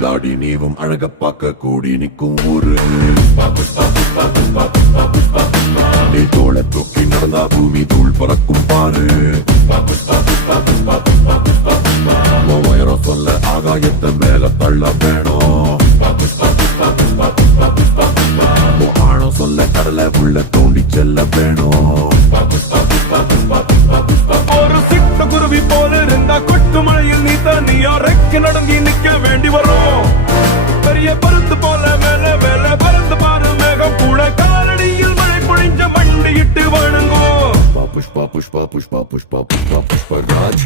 தாடி நீவும் அழக பார்க்க கூடி நிற்கும் ஊரு. நீ தோளை தூக்கி நடந்தா பூமி தூள் பறக்கும் பாரு. உயரம் சொல்ல ஆகாயத்தை மேல தள்ள வேணும். ஆழம் சொல்ல கடலை உள்ள தோண்டி செல்ல வேணும். ஒரு சிட்ட குருவி போல இருந்தா கொட்டு மழையில் நீ தனியா ரெக்கி நடங்கி நிக்க வேண்டி வரும். பெரிய பருந்து போல மேல மேல பறந்து பாரு மேகம் கூட காலடியில் மழை பொழிஞ்ச மண்டியிட்டு வணங்கும். புஷ்பா புஷ்பா புஷ்பா புஷ்பா புஷ்பா புஷ்பராஜ்.